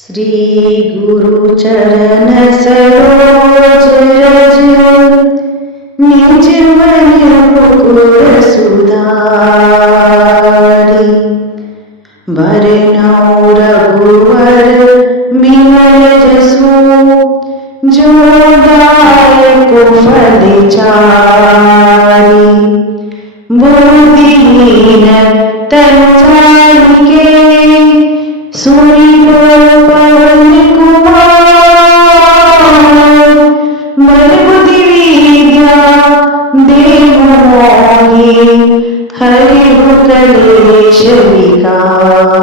श्री गुरु चरण सरोज रज निज मन मुकुर सुधारी। बरनउँ रघुवर बिमल जसु जो दायक फल चारि। बुद्धिहीन तनु जानिके सुनि पवन कुमार। मन बुद्धि विद्या देहु मोहि हरिहु कलेश विकार।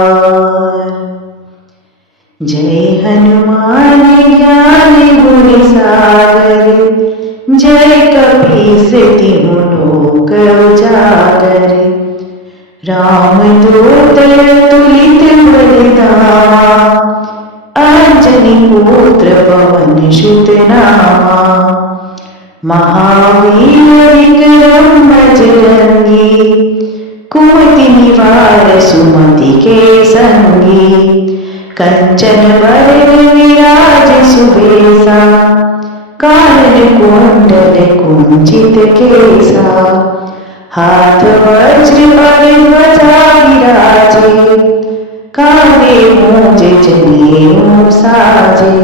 जय हनुमान ज्ञान गुण सागर जय कपीस तिहु लोक उजागर। रामदूत तुलित बलिधामा अंजनी पुत्र पवन सुत नामा। महावीर विक्रम बजरंगी कुमति निवार सुमति के संगी। कंचन बरन विराज सुबेसा कानन कुंडल कुंचित केसा। हाथ वज्र और ध्वजा विराजे कांधे मूंज जनेऊ साजे।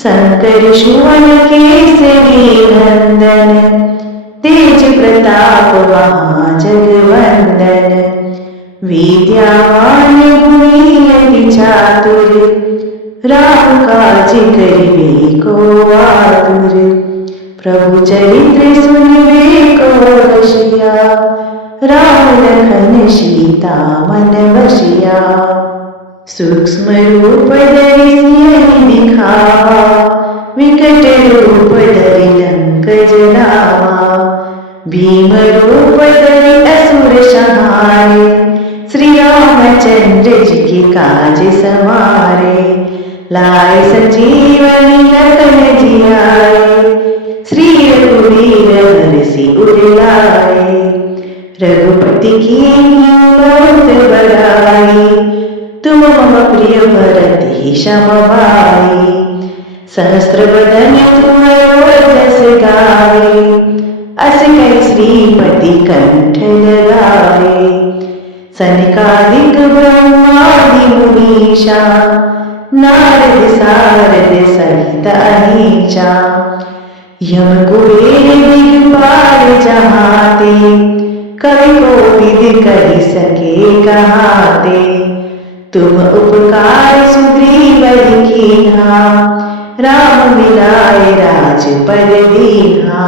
शंकर सुवन केसरी नंदन तेज प्रताप महाजगवंदन। विद्यावान गुणी अति चातुर राम काज करिबे को आतुर। प्रभु चरित्र सुनिबे को रसिया राम लखन सीता मन बसिया। सूक्ष्म रूप धरि सियहि दिखावा विकट रूप धरि लंक जलावा। भीम रूप धरि असुर संहारे श्री रामचंद्र जी के काज समारे। लाए संजीवनी लखन जियाए श्री रघुवीर हरषि उर लाए। रघुपति कीन्ही बहुत बड़ाई तुम मम प्रिय भरत सम भाई। सहस्र बदन तुम्हारो जस गावे अस कहि श्रीपति कंठ लगावे। सनकादिक ब्रह्मादि मुनीषा नारद सारद सहित अहीचा। यम कुबेर दिगपाल जहाते कवि कोविद कहि सके कहाते। तुम उपकार सुग्रीव कीन्हा राम मिलाए राजपद दीन्हा।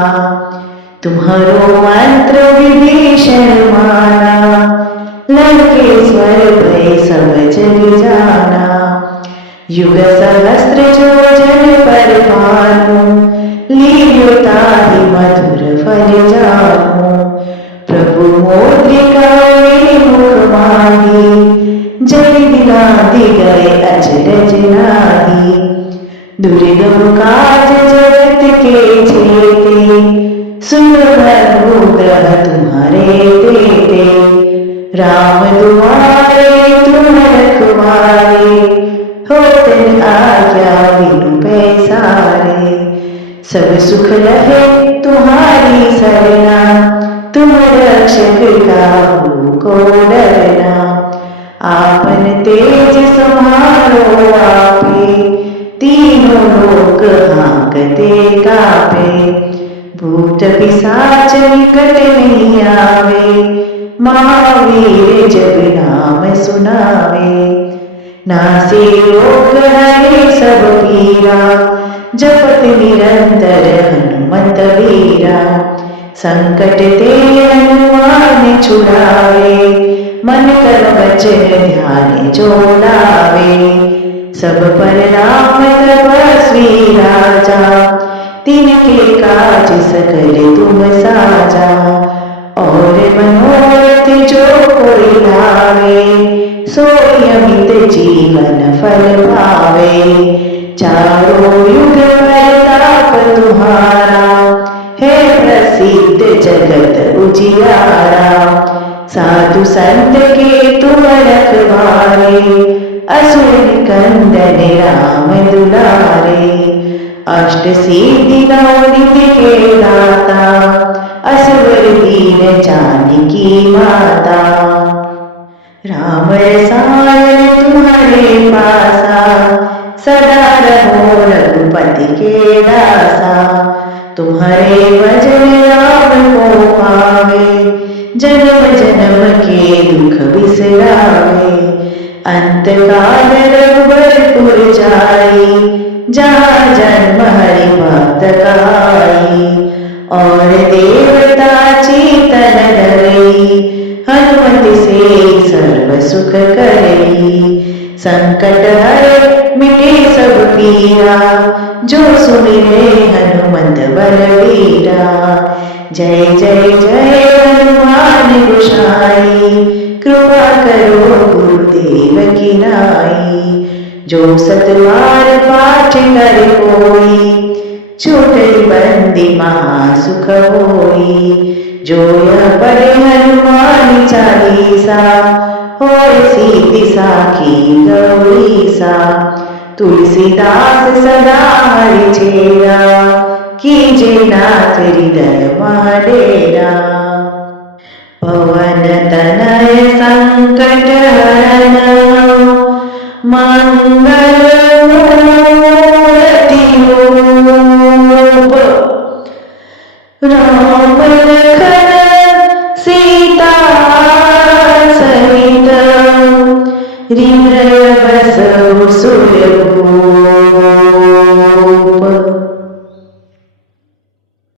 तुम्हारो मंत्र विभीषण माना लंकेश्वर भय सब जग जाना। युग सहस्त्र जो जन पर भानु लील्यो ताहि मधुर फल जानु। प्रभु मुद्रिका मुख माही जय दिलादि गए अचरज नाही। दुर्गम काज जगत के जेते सुरभु ग्रह तुम्हारे देते। राम दुआरे तुम रखवारे होत आज्ञा बिनु पैसारे। सब सुख रहे तुम्हारी सरना तुम रक्षक काहू को डरना। आपन तेज संभालो आपे तीनों लोक हाँकते कापे। भूत पिशाच निकट नहीं आवे महावीर जब नाम सुनावे। नासे रोग हरे सब पीरा जपत निरंतर हनुमत वीरा। संकट ते हनुमान छुड़ावे मन कर वचन ध्यान जो लावे। सब पर राम तपस्वी राजा तिनके काज सकल तुम साजा। और मनोरथ जो कोई लावे सोई अमित जीवन फल पावे। चारों युग प्रताप तुम्हारा है प्रसिद्ध जगत उजियारा। साधु संत के तुम रखवारे असुर निकंदन राम दुलारे, अष्ट सिद्धि नौ निधि के दाता, असवर दीन जानकी माता। राम रसायन तुम्हारे पासा, सदा रहो रघुपति के दासा। तुम्हारे भजन राम को पावे, जन्म जन्म के दुख बिसरावे। अंत काल रघुबरपुर जाई, जहाँ जन्म हरि भक्त कहाई। और देवता चेतन धरई, हनुमत से सर्व सुख करई। संकट हरे मिटे सब पीरा, जो सुमिरे हनुमत बलवीरा। जय जय जय हनुमान गोसाई, कृपा करो गुरुदेव की नाई। जो सतबार पाठ कर कोई, छूटई बंदी महासुख होई। जो यह पढ़े हनुमान चालीसा, होय सिद्धि साखी गौरीसा। तुलसीदास सदा हरि चेरा, कीजे नाथ हृदय डेरा। पवन तनय